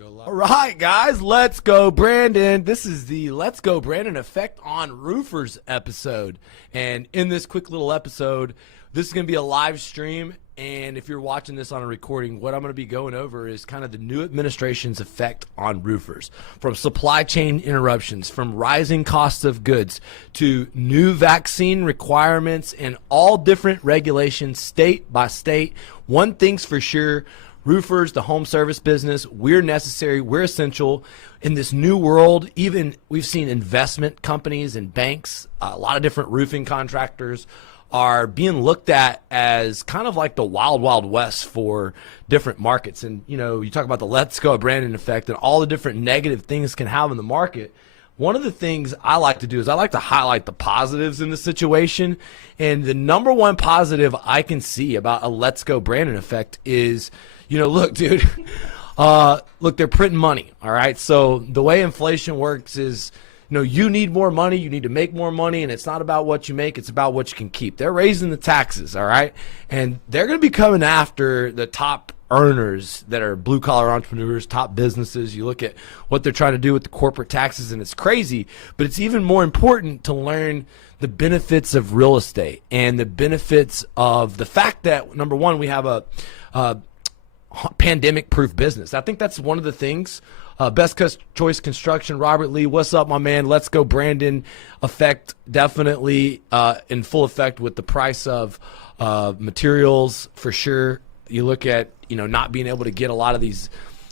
All right, guys, let's go, Brandon. This is the Let's Go, Brandon Effect on Roofers episode. And in this quick little episode, this is going to be a live stream. And if you're watching this on a recording, what I'm going to be going over is kind of the new administration's effect on roofers. From supply chain interruptions, from rising costs of goods, to new vaccine requirements and all different regulations state by state. One thing's for sure. Roofers, the home service business, we're necessary, we're essential in this new world. Even we've seen investment companies and banks, a lot of different roofing contractors are being looked at as kind of like the wild, wild west for different markets. And, you know, you talk about the Let's Go Brandon effect and all the different negative things can have in the market. One of the things I like to do is I like to highlight the positives in the situation. And the number one positive I can see about a Let's Go Brandon effect is, you know, look, dude, look, they're printing money, all right? So the way inflation works is, you know, you need more money, you need to make more money, and it's not about what you make, it's about what you can keep. They're raising the taxes, all right? And they're going to be coming after the top earners that are blue-collar entrepreneurs, top businesses. You look at what they're trying to do with the corporate taxes, and it's crazy, but it's even more important to learn the benefits of real estate and the benefits of the fact that, number one, we have a pandemic-proof business. I think that's one of the things. Best Choice Construction, Robert Lee, what's up, my man? Let's Go Brandon effect, definitely in full effect with the price of materials for sure. You look at, you know, not being able to get a lot of these,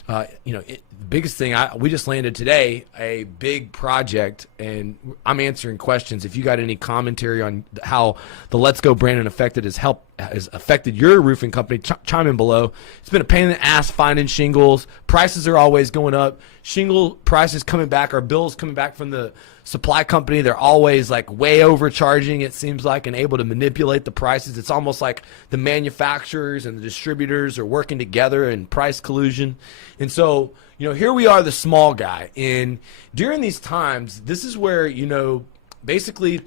the biggest thing, we just landed today a big project, and I'm answering questions. If you got any commentary on how the Let's Go Brandon effect has affected your roofing company, chime in below. It's been a pain in the ass finding shingles. Prices are always going up. Shingle prices coming back, our bills coming back from the supply company, they're always like way overcharging, it seems like, and able to manipulate the prices. It's almost like the manufacturers and the distributors are working together in price collusion. And so, you know, here we are, the small guy. And during these times, this is where, you know, basically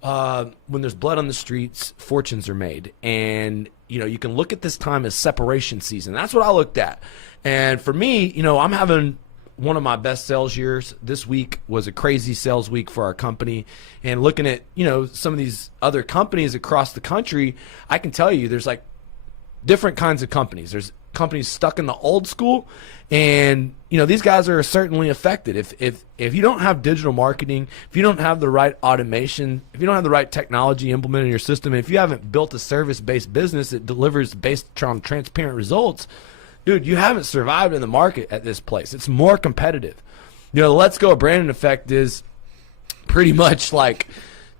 when there's blood on the streets, fortunes are made. And, you know, you can look at this time as separation season. That's what I looked at. And for me, you know, I'm having one of my best sales years. This week was a crazy sales week for our company. And looking at, you know, some of these other companies across the country, I can tell you there's like different kinds of companies. There's companies stuck in the old school, and, you know, these guys are certainly affected. If you don't have digital marketing, if you don't have the right automation, if you don't have the right technology implemented in your system, and if you haven't built a service-based business that delivers based on transparent results, dude, you haven't survived in the market at this place. It's more competitive. You know, the Let's Go Brandon effect is pretty much like,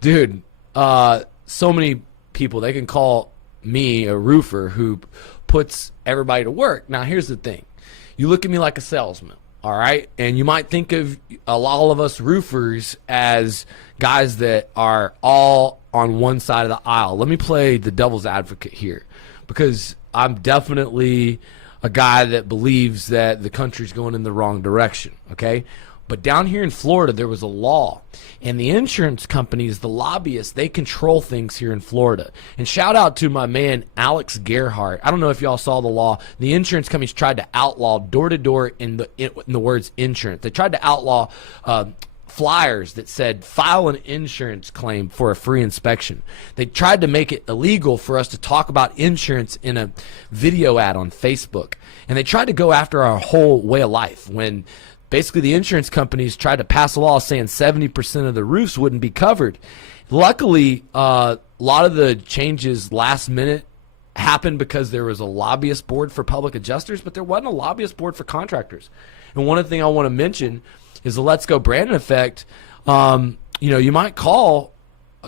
dude, so many people, they can call me a roofer who puts everybody to work. Now, here's the thing. You look at me like a salesman, all right? And you might think of all of us roofers as guys that are all on one side of the aisle. Let me play the devil's advocate here, because I'm definitely a guy that believes that the country's going in the wrong direction, okay? But down here in Florida, there was a law, and the insurance companies, the lobbyists, they control things here in Florida. And shout out to my man, Alex Gerhart. I don't know if y'all saw the law. The insurance companies tried to outlaw door-to-door in the words insurance. They tried to outlaw flyers that said file an insurance claim for a free inspection. They tried to make it illegal for us to talk about insurance in a video ad on Facebook. And they tried to go after our whole way of life when basically the insurance companies tried to pass a law saying 70% of the roofs wouldn't be covered. Luckily, a lot of the changes last minute happened because there was a lobbyist board for public adjusters, but there wasn't a lobbyist board for contractors. And one other thing I want to mention is the Let's Go Brandon effect. You know, you might call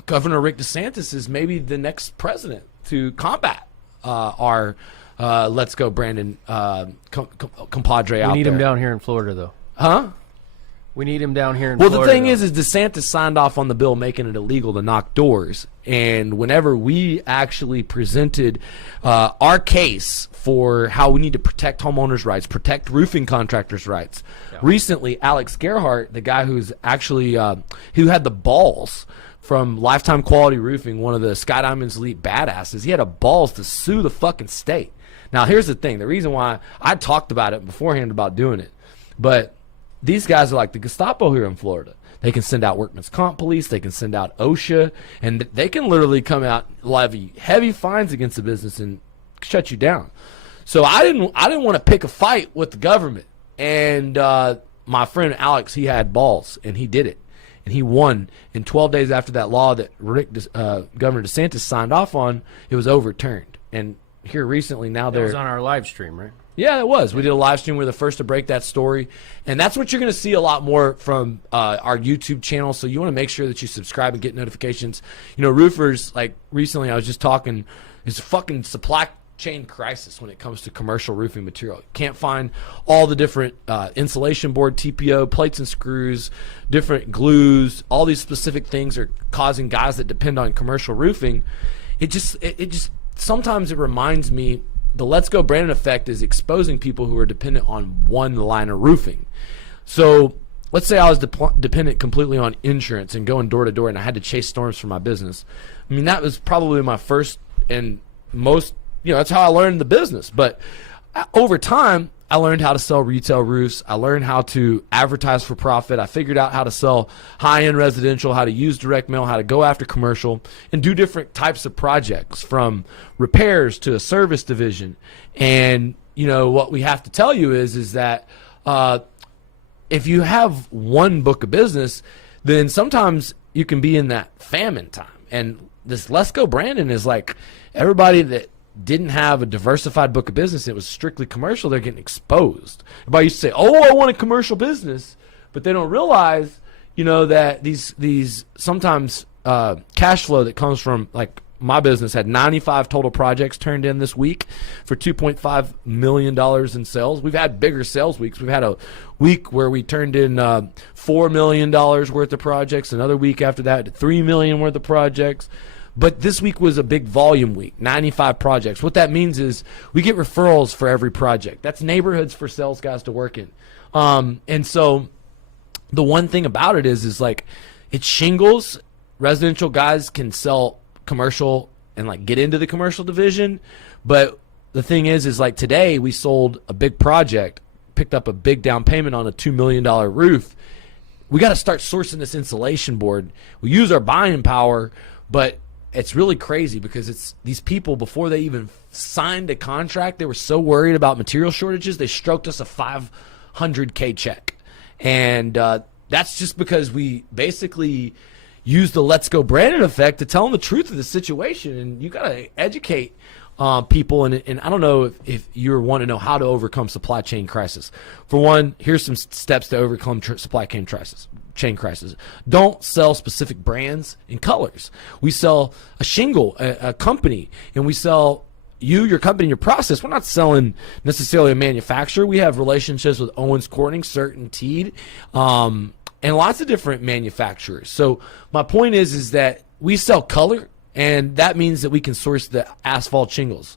Governor Rick DeSantis as maybe the next president to combat our Let's Go Brandon compadre out there. We need him down here in Florida, though. Huh? We need him down here in Florida. Well, the thing is DeSantis signed off on the bill making it illegal to knock doors. And whenever we actually presented our case for how we need to protect homeowners' rights, protect roofing contractors' rights, recently Alex Gerhart, the guy who's actually who had the balls from Lifetime Quality Roofing, one of the Sky Diamond's elite badasses, he had the balls to sue the fucking state. Now, here's the thing. The reason why I talked about it beforehand about doing it, But these guys are like the Gestapo here in Florida. They can send out workman's comp police. They can send out OSHA, and they can literally come out, levy heavy fines against the business and shut you down. So I didn't want to pick a fight with the government. And my friend Alex, he had balls, and he did it. And he won. And 12 days after that law that Governor DeSantis signed off on, it was overturned. And here recently, now That was on our live stream, right? yeah, it was. We did a live stream. We were the first to break that story. And that's what you're going to see a lot more from our YouTube channel. So you want to make sure that you subscribe and get notifications. You know, roofers, like recently I was just talking, it's a fucking supply chain crisis when it comes to commercial roofing material. You can't find all the different insulation board, TPO, plates and screws, different glues. All these specific things are causing guys that depend on commercial roofing. It just sometimes it reminds me the Let's Go Brandon effect is exposing people who are dependent on one line of roofing. So let's say I was dependent completely on insurance and going door to door, and I had to chase storms for my business. I mean, that was probably my first and most, that's how I learned the business. But over time, I learned how to sell retail roofs. I learned how to advertise for profit. I figured out how to sell high-end residential, how to use direct mail, how to go after commercial, and do different types of projects from repairs to a service division. And, what we have to tell you is that if you have one book of business, then sometimes you can be in that famine time. And this Let's Go Brandon is like everybody that didn't have a diversified book of business, it was strictly commercial, they're getting exposed. Everybody used to say, oh, I want a commercial business, but they don't realize, that these sometimes cash flow that comes from, like, my business had 95 total projects turned in this week for $2.5 million in sales. We've had bigger sales weeks. We've had a week where we turned in $4 million worth of projects, another week after that, $3 million worth of projects. But this week was a big volume week, 95 projects. What that means is we get referrals for every project. That's neighborhoods for sales guys to work in. And so the one thing about it is like it's shingles. Residential guys can sell commercial and like get into the commercial division. But the thing is like today we sold a big project, picked up a big down payment on a $2 million roof. We got to start sourcing this insulation board. We use our buying power, but it's really crazy because it's these people, before they even signed a contract, they were so worried about material shortages, they stroked us a $500K check. And that's just because we basically use the Let's Go Brandon effect to tell them the truth of the situation. And you got to educate people. And I don't know if you want to know how to overcome supply chain crisis. For one, here's some steps to overcome supply chain crisis. Don't sell specific brands and colors. We sell a shingle, a company, and we sell you, your company, your process. We're not selling necessarily a manufacturer. We have relationships with Owens Corning, Certainteed, and lots of different manufacturers. So my point is that we sell color, and that means that we can source the asphalt shingles.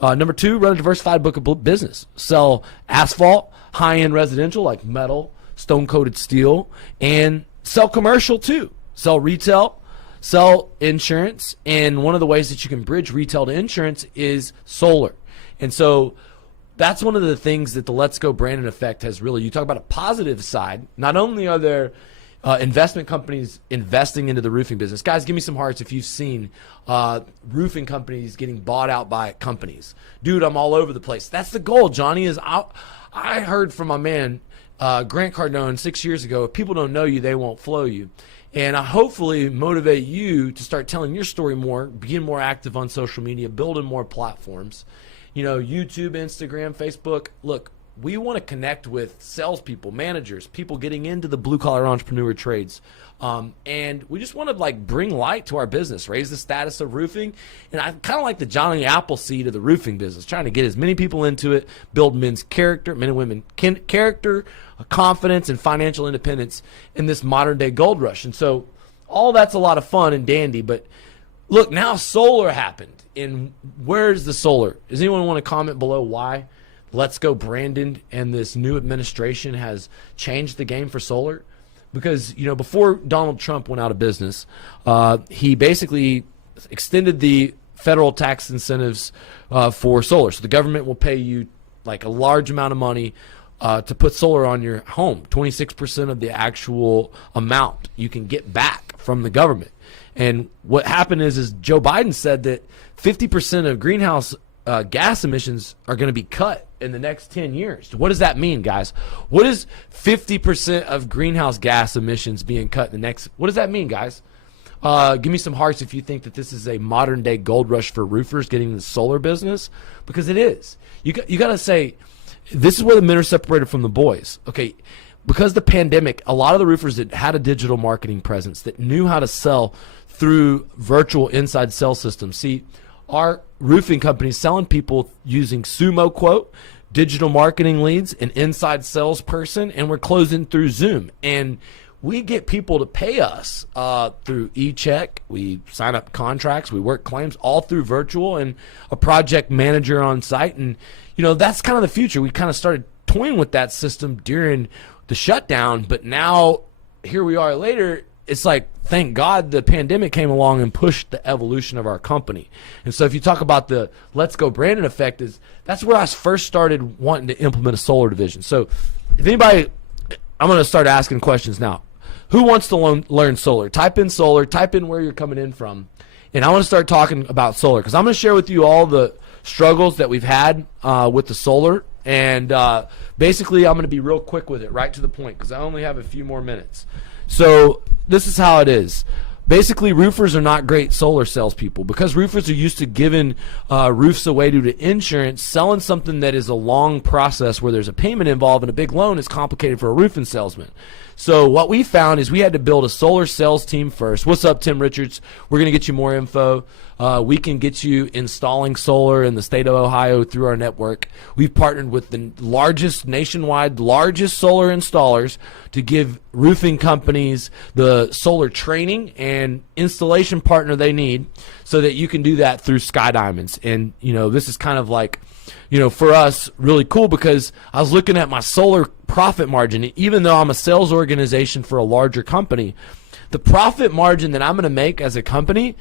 Number two, run a diversified book of business. Sell asphalt, high-end residential like metal, stone-coated steel, and sell commercial too. Sell retail, sell insurance, and one of the ways that you can bridge retail to insurance is solar. And so that's one of the things that the Let's Go Brandon effect has really, you talk about a positive side, not only are there investment companies investing into the roofing business. Guys, give me some hearts if you've seen roofing companies getting bought out by companies. Dude, I'm all over the place. That's the goal, Johnny. I heard from my man, Grant Cardone 6 years ago, if people don't know you, they won't flow you. And I hopefully motivate you to start telling your story more, being more active on social media, building more platforms. YouTube, Instagram, Facebook. Look, we want to connect with salespeople, managers, people getting into the blue-collar entrepreneur trades. And we just want to bring light to our business, raise the status of roofing. And I kind of like the Johnny Appleseed of the roofing business, trying to get as many people into it, build men's character, men and women character, confidence, and financial independence in this modern-day gold rush. And so all that's a lot of fun and dandy. But look, now solar happened. And where's the solar? Does anyone want to comment below why Let's Go Brandon and this new administration has changed the game for solar? Because, before Donald Trump went out of business, he basically extended the federal tax incentives for solar. So the government will pay you a large amount of money to put solar on your home. 26% of the actual amount you can get back from the government. And what happened is Joe Biden said that 50% of greenhouse gas emissions are going to be cut in the next 10 years. What does that mean, guys? What is 50% of greenhouse gas emissions being cut in the next? What does that mean, guys? Give me some hearts if you think that this is a modern day gold rush for roofers getting in the solar business, because it is. You got to say, this is where the men are separated from the boys. Okay, because the pandemic, a lot of the roofers that had a digital marketing presence, that knew how to sell through virtual inside sales systems. See, our roofing companies selling people using Sumo Quote, digital marketing leads, an inside salesperson, and we're closing through Zoom. And we get people to pay us through e-check. We sign up contracts. We work claims all through virtual and a project manager on site. And, that's kind of the future. We kind of started toying with that system during the shutdown, but now here we are later. It's like, thank God the pandemic came along and pushed the evolution of our company. And so if you talk about the Let's Go Brandon effect, that's where I first started wanting to implement a solar division. So if anybody, I'm going to start asking questions now. Who wants to learn solar? Type in solar, type in where you're coming in from. And I want to start talking about solar, because I'm going to share with you all the struggles that we've had with the solar. And basically, I'm going to be real quick with it, right to the point, because I only have a few more minutes. So this is how it is. Basically, roofers are not great solar salespeople, because roofers are used to giving roofs away due to insurance. Selling something that is a long process where there's a payment involved and a big loan is complicated for a roofing salesman. So what we found is we had to build a solar sales team first. What's up, Tim Richards? We're going to get you more info. We can get you installing solar in the state of Ohio through our network. We've partnered with the nationwide largest solar installers to give roofing companies the solar training and installation partner they need, so that you can do that through Sky Diamonds. And, this is kind of like, for us, really cool, because I was looking at my solar profit margin. Even though I'm a sales organization for a larger company, the profit margin that I'm going to make as a company,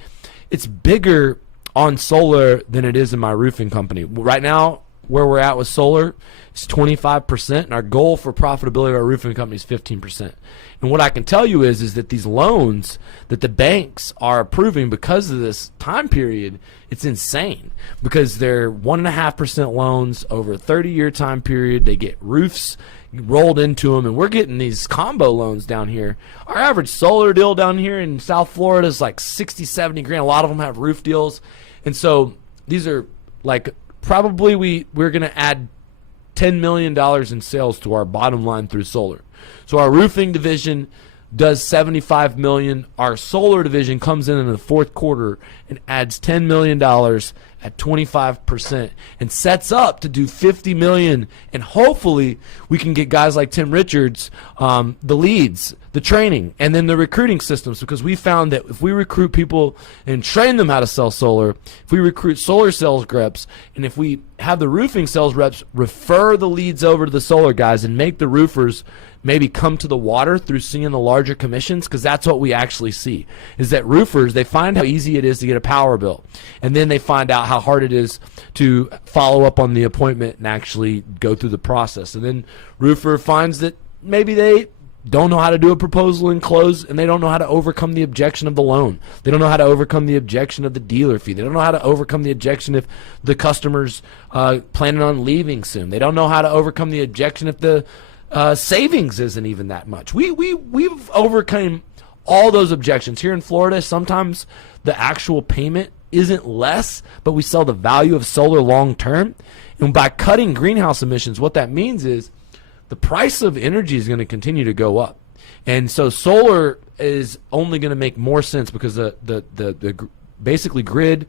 it's bigger on solar than it is in my roofing company. Right now, where we're at with solar is 25%, and our goal for profitability of our roofing company is 15%. And what I can tell you is that these loans that the banks are approving because of this time period, it's insane, because they're 1.5% loans over a 30-year time period. They get roofs rolled into them, and we're getting these combo loans down here. Our average solar deal down here in South Florida is like 60, 70 grand. A lot of them have roof deals. And so these are like, probably we're going to add $10 million in sales to our bottom line through solar. So our roofing division does $75 million. Our solar division comes in the fourth quarter and adds $10 million at 25% and sets up to do $50 million. And hopefully we can get guys like Tim Richards, the leads, the training, and then the recruiting systems, because we found that if we recruit people and train them how to sell solar, if we recruit solar sales reps, and if we have the roofing sales reps refer the leads over to the solar guys and make the roofers maybe come to the water through seeing the larger commissions, because that's what we actually see, is that roofers, they find how easy it is to get a power bill, and then they find out how hard it is to follow up on the appointment and actually go through the process. And then roofer finds that maybe they don't know how to do a proposal and close, and they don't know how to overcome the objection of the loan. They don't know how to overcome the objection of the dealer fee. They don't know how to overcome the objection if the customer's planning on leaving soon. They don't know how to overcome the objection if the savings isn't even that much. We've overcome all those objections. Here in Florida, sometimes the actual payment isn't less, but we sell the value of solar long term. And by cutting greenhouse emissions, what that means is the price of energy is going to continue to go up. And so solar is only going to make more sense, because the basically grid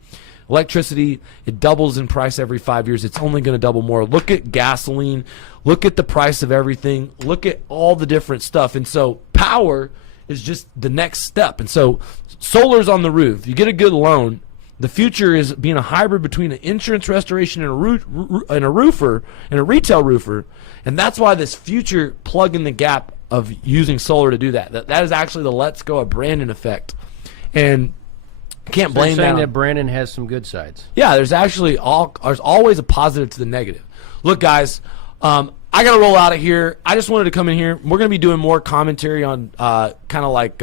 electricity, it doubles in price every 5 years. It's only going to double more. Look at gasoline. Look at the price of everything. Look at all the different stuff. And so power is just the next step. And so solar's on the roof. You get a good loan. The future is being a hybrid between an insurance restoration and a roofer and a retail roofer. And that's why this future plug in the gap of using solar to do that. That is actually the Let's Go a Brandon effect. And can't blame saying that Brandon has some good sides. Yeah, there's always a positive to the negative. Look, guys, I got to roll out of here. I just wanted to come in here. We're going to be doing more commentary on kind of like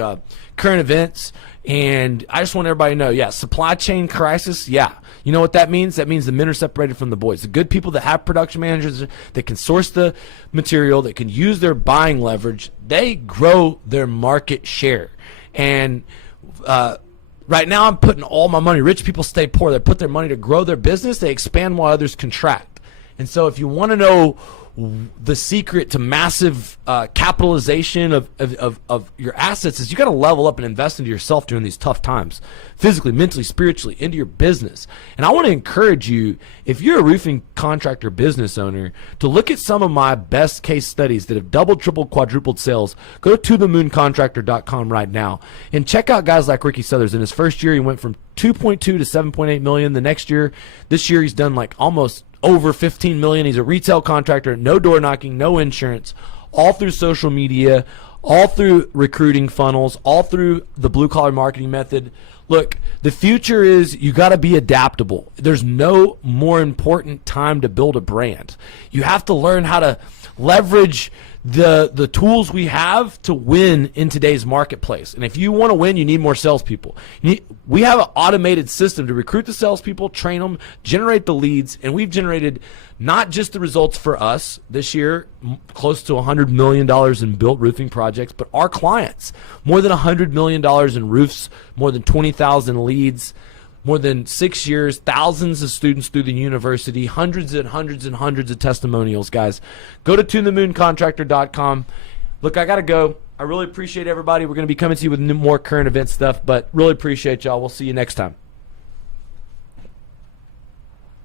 current events. And I just want everybody to know, yeah, supply chain crisis, yeah. You know what that means? That means the men are separated from the boys. The good people that have production managers that can source the material, that can use their buying leverage, they grow their market share. And right now I'm putting all my money. Rich people stay poor. They put their money to grow their business. They expand while others contract. And so if you want to know the secret to massive capitalization of your assets is you got to level up and invest into yourself during these tough times, physically, mentally, spiritually, into your business. And I want to encourage you, if you're a roofing contractor business owner, to look at some of my best case studies that have doubled, tripled, quadrupled sales. Go to themooncontractor.com right now and check out guys like Ricky Southers. In his first year, he went from 2.2 to 7.8 million. This year he's done like almost over 15 million. He's a retail contractor, no door knocking, no insurance, all through social media, all through recruiting funnels, all through the blue collar marketing method. Look, the future is you got to be adaptable. There's no more important time to build a brand. You have to learn how to leverage the tools we have to win in today's marketplace. And if you want to win, you need more salespeople. We have an automated system to recruit the salespeople, train them, generate the leads, and we've generated not just the results for us this year, close to $100 million in built roofing projects, but our clients, more than $100 million in roofs, more than 20,000 leads, more than 6 years, thousands of students through the university, hundreds and hundreds and hundreds of testimonials, guys. Go to TuneTheMoonContractor.com. Look, I got to go. I really appreciate everybody. We're going to be coming to you with more current event stuff, but really appreciate y'all. We'll see you next time.